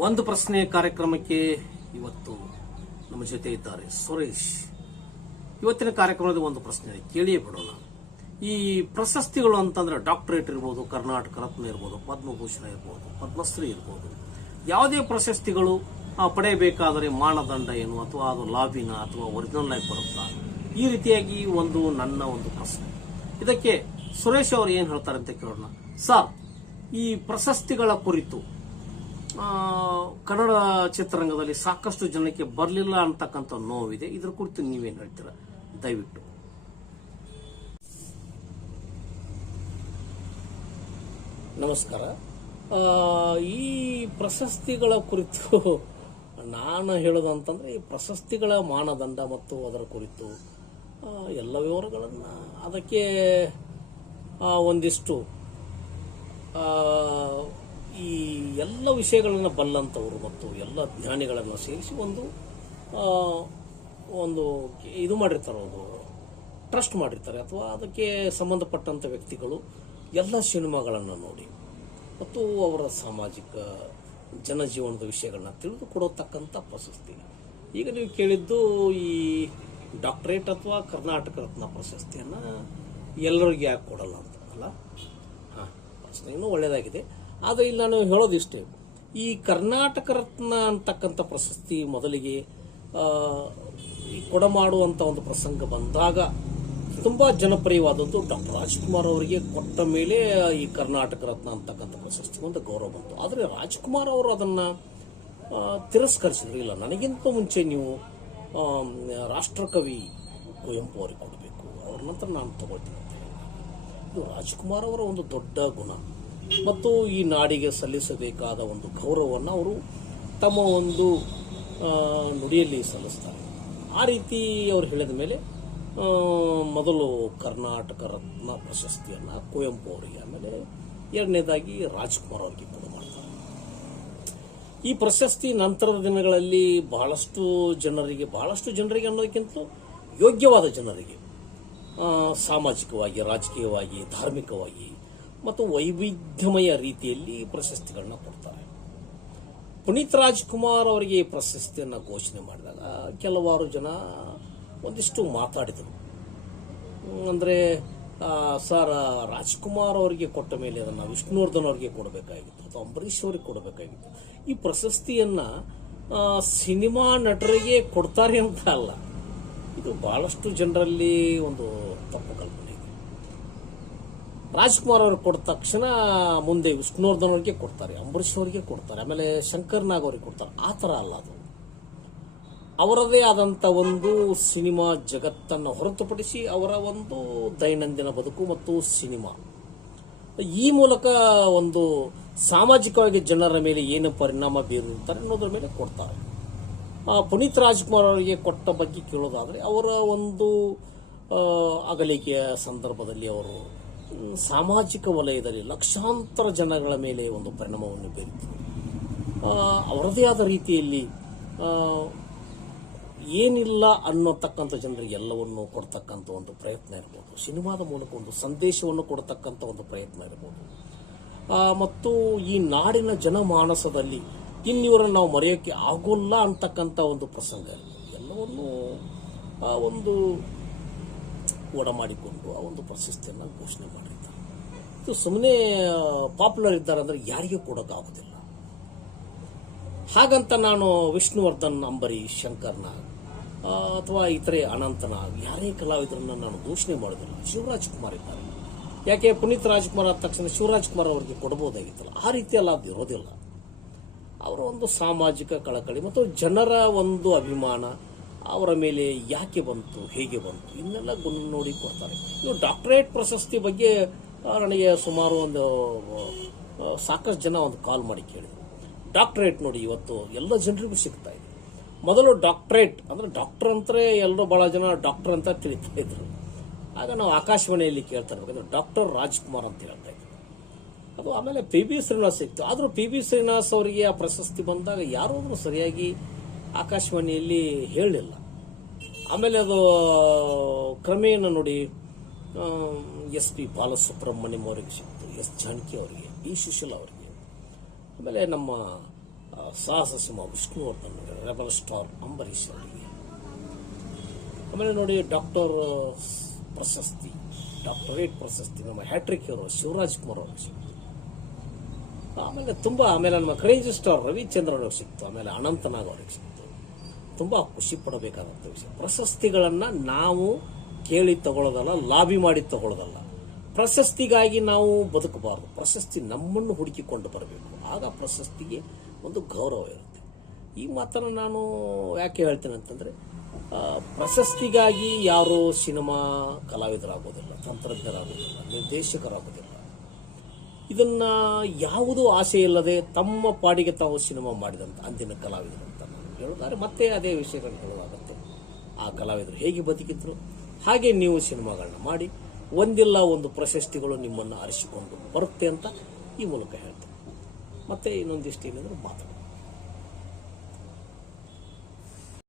ಒಂದು ಪ್ರಶ್ನೆ ಕಾರ್ಯಕ್ರಮಕ್ಕೆ ಇವತ್ತು ನಮ್ಮ ಜೊತೆ ಇದ್ದಾರೆ ಸುರೇಶ್. ಇವತ್ತಿನ ಕಾರ್ಯಕ್ರಮದ ಒಂದು ಪ್ರಶ್ನೆ ಕೇಳಿಯೇ ಬಿಡೋಣ. ಈ ಪ್ರಶಸ್ತಿಗಳು ಅಂತಂದ್ರೆ ಡಾಕ್ಟರೇಟ್ ಇರ್ಬೋದು, ಕರ್ನಾಟಕ ರತ್ನ ಇರ್ಬೋದು, ಪದ್ಮಭೂಷಣ ಇರ್ಬೋದು, ಪದ್ಮಶ್ರೀ ಇರ್ಬೋದು. ಯಾವುದೇ ಪ್ರಶಸ್ತಿಗಳು ಪಡೆಯಬೇಕಾದರೆ ಮಾನದಂಡ ಏನು ಅಥವಾ ಅದು ಲಾಬಿನ ಅಥವಾ ಒರಿಜಿನಲ್ ಆಗಿ ಬರುತ್ತಾ? ಈ ರೀತಿಯಾಗಿ ಒಂದು ನನ್ನ ಒಂದು ಪ್ರಶ್ನೆ. ಇದಕ್ಕೆ ಸುರೇಶ್ ಅವರು ಏನು ಹೇಳ್ತಾರೆ ಅಂತ ಕೇಳೋಣ. ಸರ್, ಈ ಪ್ರಶಸ್ತಿಗಳ ಕುರಿತು ಕನ್ನಡ ಚಿತ್ರರಂಗದಲ್ಲಿ ಸಾಕಷ್ಟು ಜನಕ್ಕೆ ಬರಲಿಲ್ಲ ಅಂತಕ್ಕಂಥ ನೋವಿದೆ. ಇದ್ರ ಕುರಿತು ನೀವೇನು ಹೇಳ್ತೀರಾ? ದಯವಿಟ್ಟು. ನಮಸ್ಕಾರ. ಈ ಪ್ರಶಸ್ತಿಗಳ ಕುರಿತು ನಾನು ಹೇಳೋದಂತಂದ್ರೆ ಈ ಪ್ರಶಸ್ತಿಗಳ ಮಾನದಂಡ ಮತ್ತು ಅದರ ಕುರಿತು ಎಲ್ಲ ವಿವರಗಳನ್ನು ಅದಕ್ಕೆ ಒಂದಿಷ್ಟು ಈ ಎಲ್ಲ ವಿಷಯಗಳನ್ನು ಬಲ್ಲಂಥವರು ಮತ್ತು ಎಲ್ಲ ಜ್ಞಾನಿಗಳನ್ನು ಸೇರಿಸಿ ಒಂದು ಒಂದು ಇದು ಮಾಡಿರ್ತಾರೆ ಅವರು ಟ್ರಸ್ಟ್ ಮಾಡಿರ್ತಾರೆ ಅಥವಾ ಅದಕ್ಕೆ ಸಂಬಂಧಪಟ್ಟಂಥ ವ್ಯಕ್ತಿಗಳು ಎಲ್ಲ ಸಿನಿಮಾಗಳನ್ನು ನೋಡಿ ಮತ್ತು ಅವರ ಸಾಮಾಜಿಕ ಜನಜೀವನದ ವಿಷಯಗಳನ್ನ ತಿಳಿದುಕೊಡತಕ್ಕಂಥ ಪ್ರಶಸ್ತಿ. ಈಗ ನೀವು ಕೇಳಿದ್ದು ಈ ಡಾಕ್ಟರೇಟ್ ಅಥವಾ ಕರ್ನಾಟಕ ರತ್ನ ಪ್ರಶಸ್ತಿಯನ್ನು ಎಲ್ಲರಿಗೆ ಯಾಕೆ ಕೊಡಲ್ಲ ಅಂತ, ಅಲ್ಲ? ಹಾಂ ಇನ್ನೂ ಒಳ್ಳೆಯದಾಗಿದೆ ಆದರೆ ಇಲ್ಲಿ ನಾನು ಹೇಳೋದಿಷ್ಟೇ ಈ ಕರ್ನಾಟಕ ರತ್ನ ಅಂತಕ್ಕಂಥ ಪ್ರಶಸ್ತಿ ಮೊದಲಿಗೆ ಕೊಡಮಾಡುವಂಥ ಒಂದು ಪ್ರಸಂಗ ಬಂದಾಗ ತುಂಬ ಜನಪ್ರಿಯವಾದದ್ದು ಡಾಕ್ಟರ್ ರಾಜ್ಕುಮಾರ್ ಅವರಿಗೆ ಕೊಟ್ಟ ಮೇಲೆ ಈ ಕರ್ನಾಟಕ ರತ್ನ ಅಂತಕ್ಕಂಥ ಪ್ರಶಸ್ತಿ ಒಂದು ಗೌರವ ಬಂತು. ಆದರೆ ರಾಜ್ಕುಮಾರ್ ಅವರು ಅದನ್ನು ತಿರಸ್ಕರಿಸಿದ್ರು. ಇಲ್ಲ, ನನಗಿಂತ ಮುಂಚೆ ನೀವು ರಾಷ್ಟ್ರಕವಿ ಕುವೆಂಪು ಅವರಿಗೆ ಕೊಡಬೇಕು. ಅವ್ರ ನಂತರ ನಾನು ತಗೊಳ್ತೀನಿ. ಇದು ರಾಜ್ಕುಮಾರ್ ಅವರ ಒಂದು ದೊಡ್ಡ ಗುಣ. ಮತ್ತು ಈ ನಾಡಿಗೆ ಸಲ್ಲಿಸಬೇಕಾದ ಒಂದು ಗೌರವವನ್ನು ಅವರು ತಮ್ಮ ಒಂದು ನುಡಿಯಲ್ಲಿ ಸಲ್ಲಿಸ್ತಾರೆ. ಆ ರೀತಿ ಅವರು ಹೇಳಿದ ಮೇಲೆ ಮೊದಲು ಕರ್ನಾಟಕ ರತ್ನ ಪ್ರಶಸ್ತಿಯನ್ನು ಕುವೆಂಪು ಅವರಿಗೆ, ಆಮೇಲೆ ಎರಡನೇದಾಗಿ ರಾಜ್ಕುಮಾರ್ ಅವರಿಗೆ ಕೊಡು ಮಾಡ್ತಾರೆ. ಈ ಪ್ರಶಸ್ತಿ ನಂತರದ ದಿನಗಳಲ್ಲಿ ಬಹಳಷ್ಟು ಜನರಿಗೆ ಬಹಳಷ್ಟು ಜನರಿಗೆ ಅನ್ನೋದಕ್ಕಿಂತ ಯೋಗ್ಯವಾದ ಜನರಿಗೆ ಸಾಮಾಜಿಕವಾಗಿ, ರಾಜಕೀಯವಾಗಿ, ಧಾರ್ಮಿಕವಾಗಿ ಮತ್ತು ವೈವಿಧ್ಯಮಯ ರೀತಿಯಲ್ಲಿ ಪ್ರಶಸ್ತಿಗಳನ್ನ ಕೊಡ್ತಾರೆ. ಪುನೀತ್ ರಾಜ್ಕುಮಾರ್ ಅವರಿಗೆ ಈ ಪ್ರಶಸ್ತಿಯನ್ನು ಘೋಷಣೆ ಮಾಡಿದಾಗ ಕೆಲವಾರು ಜನ ಒಂದಿಷ್ಟು ಮಾತಾಡಿದರು. ಅಂದರೆ ಸರ್, ರಾಜ್ಕುಮಾರ್ ಅವರಿಗೆ ಕೊಟ್ಟ ಮೇಲೆ ಅದನ್ನು ವಿಷ್ಣುವರ್ಧನ್ ಅವರಿಗೆ ಕೊಡಬೇಕಾಗಿತ್ತು ಅಥವಾ ಅಂಬರೀಷ್ ಅವರಿಗೆ ಕೊಡಬೇಕಾಗಿತ್ತು. ಈ ಪ್ರಶಸ್ತಿಯನ್ನ ಸಿನಿಮಾ ನಟರಿಗೆ ಕೊಡ್ತಾರೆ ಅಂತ ಅಲ್ಲ. ಇದು ಬಹಳಷ್ಟು ಜನರಲ್ಲಿ ಒಂದು ತಪ್ಪು ಕಲ್ಪನೆ. ರಾಜ್ಕುಮಾರ್ ಅವ್ರಿಗೆ ಕೊಟ್ಟ ತಕ್ಷಣ ಮುಂದೆ ವಿಷ್ಣುವರ್ಧನ್ ಅವ್ರಿಗೆ ಕೊಡ್ತಾರೆ ಅಂಬರೀಷ್ ಅವರಿಗೆ ಕೊಡ್ತಾರೆ, ಆಮೇಲೆ ಶಂಕರ್ ನಾಗ್ ಅವ್ರಿಗೆ ಕೊಡ್ತಾರೆ. ಆ ಥರ ಅಲ್ಲ ಅದು. ಅವರದೇ ಆದಂಥ ಒಂದು ಸಿನಿಮಾ ಜಗತ್ತನ್ನು ಹೊರತುಪಡಿಸಿ ಅವರ ಒಂದು ದೈನಂದಿನ ಬದುಕು ಮತ್ತು ಸಿನಿಮಾ. ಈ ಮೂಲಕ ಒಂದು ಸಾಮಾಜಿಕವಾಗಿ ಜನರ ಮೇಲೆ ಏನು ಪರಿಣಾಮ ಬೀರುತ್ತಾರೆ ಅನ್ನೋದ್ರ ಮೇಲೆ ಕೊಡ್ತಾರೆ. ಪುನೀತ್ ರಾಜ್ಕುಮಾರ್ ಅವರಿಗೆ ಕೊಟ್ಟ ಬಗ್ಗೆ ಕೇಳೋದಾದರೆ ಅವರ ಒಂದು ಅಗಲಿಕೆಯ ಸಂದರ್ಭದಲ್ಲಿ ಅವರು ಸಾಮಾಜಿಕ ವಲಯದಲ್ಲಿ ಲಕ್ಷಾಂತರ ಜನಗಳ ಮೇಲೆ ಒಂದು ಪರಿಣಾಮವನ್ನು ಬೀರಿತು. ಅವರದೇ ಆದ ರೀತಿಯಲ್ಲಿ ಏನಿಲ್ಲ ಅನ್ನೋತಕ್ಕಂಥ ಜನರಿಗೆ ಎಲ್ಲವನ್ನು ಕೊಡ್ತಕ್ಕಂಥ ಒಂದು ಪ್ರಯತ್ನ ಇರ್ಬೋದು. ಸಿನಿಮಾದ ಮೂಲಕ ಒಂದು ಸಂದೇಶವನ್ನು ಕೊಡತಕ್ಕಂಥ ಒಂದು ಪ್ರಯತ್ನ ಇರ್ಬೋದು. ಮತ್ತು ಈ ನಾಡಿನ ಜನಮಾನಸದಲ್ಲಿ ಇನ್ನಿವರನ್ನು ನಾವು ಮರೆಯೋಕ್ಕೆ ಆಗೋಲ್ಲ ಅಂತಕ್ಕಂಥ ಒಂದು ಪ್ರಸಂಗ ಇರ್ಬೋದು. ಎಲ್ಲವನ್ನು ಒಂದು ಒಡಮಾಡಿಕೊಂಡು ಆ ಒಂದು ಪ್ರಶಸ್ತಿಯನ್ನು ಘೋಷಣೆ ಮಾಡಿರ್ತಾರೆ ಇದು ಸುಮ್ಮನೆ ಪಾಪ್ಯುಲರ್ ಇದ್ದಾರೆ ಅಂದ್ರೆ ಯಾರಿಗೂ ಕೊಡೋಕ್ಕಾಗೋದಿಲ್ಲ. ಹಾಗಂತ ನಾನು ವಿಷ್ಣುವರ್ಧನ್ ಅಂಬರೀಶ್ ಶಂಕರ್ನ ಅಥವಾ ಇತರೆ ಅನಂತನಾಗ್ ಯಾರೇ ಕಲಾವಿದರನ್ನು ನಾನು ಘೋಷಣೆ ಮಾಡೋದಿಲ್ಲ. ಶಿವರಾಜ್ ಕುಮಾರ್ ಇದ್ದಾರೆ. ಯಾಕೆ, ಪುನೀತ್ ರಾಜ್ಕುಮಾರ್ ಆದ ತಕ್ಷಣ ಶಿವರಾಜ್ ಕುಮಾರ್ ಅವರಿಗೆ ಕೊಡಬಹುದಾಗಿತ್ತಲ್ಲ ಆ ರೀತಿ ಎಲ್ಲ ಅದು ಇರೋದಿಲ್ಲ. ಅವರ ಒಂದು ಸಾಮಾಜಿಕ ಕಳಕಳಿ ಮತ್ತು ಜನರ ಒಂದು ಅಭಿಮಾನ ಅವರ ಮೇಲೆ ಯಾಕೆ ಬಂತು, ಹೇಗೆ ಬಂತು, ಇನ್ನೆಲ್ಲ ಗುಣ ನೋಡಿ ಕೊಡ್ತಾರೆ. ಇವು ಡಾಕ್ಟರೇಟ್ ಪ್ರಶಸ್ತಿ ಬಗ್ಗೆ ನನಗೆ ಸುಮಾರು ಒಂದು ಸಾಕಷ್ಟು ಜನ ಒಂದು ಕಾಲ್ ಮಾಡಿ ಕೇಳಿದರು. ಡಾಕ್ಟರೇಟ್ ನೋಡಿ ಇವತ್ತು ಎಲ್ಲ ಜನರಿಗೂ ಸಿಗ್ತಾ ಇದೆ. ಮೊದಲು ಡಾಕ್ಟರೇಟ್, ಅಂದ್ರೆ ಡಾಕ್ಟರ್ ಅಂತಾರೆ ಎಲ್ಲರೂ ಬಹಳ ಜನ ಡಾಕ್ಟರ್ ಅಂತ ತಿಳಿತಾ ಇದ್ರು. ಆಗ ನಾವು ಆಕಾಶವಾಣಿಯಲ್ಲಿ ಕೇಳ್ತಾ ಇರ್ಬೇಕಂದ್ರೆ ಡಾಕ್ಟರ್ ರಾಜ್ಕುಮಾರ್ ಅಂತ ಹೇಳ್ತಾ ಇದ್ರು. ಅದು ಆಮೇಲೆ ಪಿ ಬಿ ಶ್ರೀನಿವಾಸ್ ಸಿಕ್ತು. ಆದರೂ ಪಿ ಬಿ ಶ್ರೀನಿವಾಸ್ ಅವರಿಗೆ ಆ ಪ್ರಶಸ್ತಿ ಬಂದಾಗ ಯಾರೋ ಸರಿಯಾಗಿ ಆಕಾಶವಾಣಿಯಲ್ಲಿ ಹೇಳಲಿಲ್ಲ ಆಮೇಲೆ ಅದು, ಕ್ರಮೇಣ ನೋಡಿ ಎಸ್ ಪಿ ಬಾಲಸುಬ್ರಹ್ಮಣ್ಯಂ ಅವರಿಗೆ ಸಿಕ್ತು, ಎಸ್ ಜಾನಕಿ ಅವರಿಗೆ ಬಿ ಸುಶೀಲ ಅವರಿಗೆ. ಆಮೇಲೆ ನಮ್ಮ ಸಾಹಸ ಸಿಂಹ ವಿಷ್ಣುವರ್ಧನ್ ರೆಬಲ್ ಸ್ಟಾರ್ ಅಂಬರೀಷ್ ಅವರಿಗೆ. ಆಮೇಲೆ ನೋಡಿ, ಡಾಕ್ಟರ್ ಪ್ರಶಸ್ತಿ, ಡಾಕ್ಟರೇಟ್ ಪ್ರಶಸ್ತಿ ನಮ್ಮ ಹ್ಯಾಟ್ರಿಕ್ ಅವರು ಶಿವರಾಜ್ ಕುಮಾರ್ ಅವ್ರಿಗೆ ಸಿಕ್ತು. ಆಮೇಲೆ ತುಂಬಾ, ಆಮೇಲೆ ನಮ್ಮ ಕ್ರೇಜಿ ಸ್ಟಾರ್ ರವಿಚಂದ್ರನ್ ಅವ್ರಿಗೆ ಸಿಕ್ತು, ಆಮೇಲೆ ಅನಂತನಾಗ್ ಅವ್ರಿಗೆ ಸಿಕ್ತು. ತುಂಬಾ ಖುಷಿ ಪಡಬೇಕಾದಂಥ ವಿಷಯ. ಪ್ರಶಸ್ತಿಗಳನ್ನು ನಾವು ಕೇಳಿ ತಗೊಳ್ಳೋದಲ್ಲ ಲಾಬಿ ಮಾಡಿ ತಗೊಳ್ಳೋದಲ್ಲ ಪ್ರಶಸ್ತಿಗಾಗಿ ನಾವು ಬದುಕಬಾರದು. ಪ್ರಶಸ್ತಿ ನಮ್ಮನ್ನು ಹುಡುಕಿಕೊಂಡು ಬರಬೇಕು. ಆಗ ಪ್ರಶಸ್ತಿಗೆ ಒಂದು ಗೌರವ ಇರುತ್ತೆ. ಈ ಮಾತನ್ನು ನಾನು ಯಾಕೆ ಹೇಳ್ತೇನೆ ಅಂತಂದ್ರೆ ಪ್ರಶಸ್ತಿಗಾಗಿ ಯಾರು ಸಿನಿಮಾ ಕಲಾವಿದರಾಗೋದಿಲ್ಲ, ತಂತ್ರಜ್ಞರಾಗೋದಿಲ್ಲ, ನಿರ್ದೇಶಕರಾಗೋದಿಲ್ಲ, ಇದನ್ನ ಯಾವುದೂ ಆಸೆ ಇಲ್ಲದೆ ತಮ್ಮ ಪಾಡಿಗೆ ತಾವು ಸಿನಿಮಾ ಮಾಡಿದಂತ ಅಂದಿನ ಕಲಾವಿದರು. ಹೇಳೋದಾದ್ರೆ ಮತ್ತೆ ಅದೇ ವಿಷಯಗಳನ್ನ ಹೇಳುವಾಗುತ್ತೆ. ಆ ಕಲಾವಿದರು ಹೇಗೆ ಬದುಕಿದ್ರು? ಹಾಗೆ ನೀವು ಸಿನಿಮಾಗಳನ್ನ ಮಾಡಿ, ಒಂದಿಲ್ಲ ಒಂದು ಪ್ರಶಸ್ತಿಗಳು ನಿಮ್ಮನ್ನು ಅರಿಸಿಕೊಂಡು ಬರುತ್ತೆ ಅಂತ ಈ ಮೂಲಕ ಹೇಳ್ತೇನೆ. ಮತ್ತೆ ಇನ್ನೊಂದಿಷ್ಟು ಏನಿದ್ರು ಮಾತಾಡೋಣ